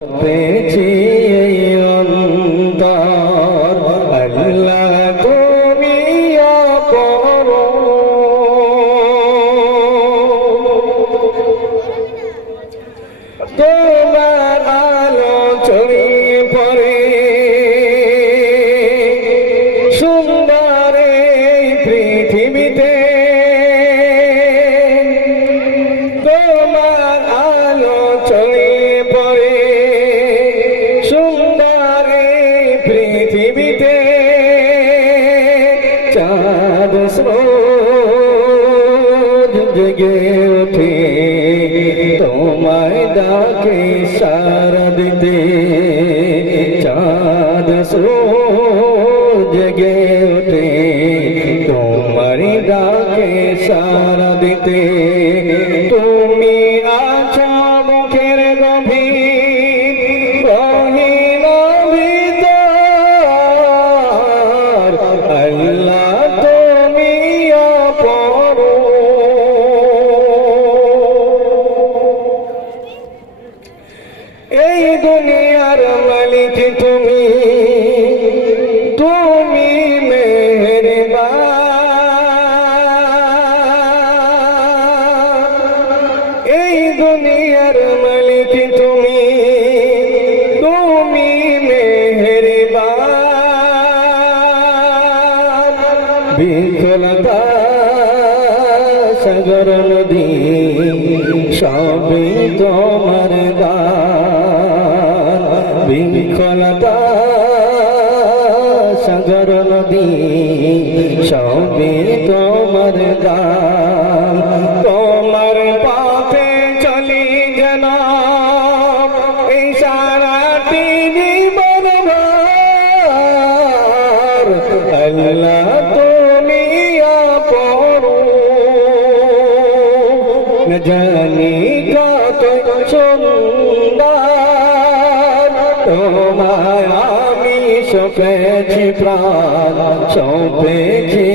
পেয়েছি অন্তর আল্লাহ তুমি অপর তোমার আলো ছড়িয়ে পড়ে সুন্দর এই পৃথিবীতে তোমার আলো ছড়িয়ে পড়ে সুন্দর এই পৃথিবীতে চাঁদ স্রোত জেগে ওঠে তোমায় ডাকে সারা দিতে চাঁদ স্রোত জেগে ওঠে তোমারই ডাকে সারা দিতে তুমি আছো মুখের গভীর রহিম ভিতর আল্লাহ তুমি অপর এই দুনিয়ার মালিক তুমি তুমি মেহেরবান এই দুনিয়ার মালিক তুমি তুমি মেহেরবান বিফলতা সাগর নদী সবই তোমার দান বিফলতা সাগর নদী সবই তোমার দান তোমার পাপে চলি যেন এই সারাটি জীবন ভর আল্লাহ তুমি অপর জানি কত সুন্দর তোমায় আমি সপেছি প্রাণ সপেছি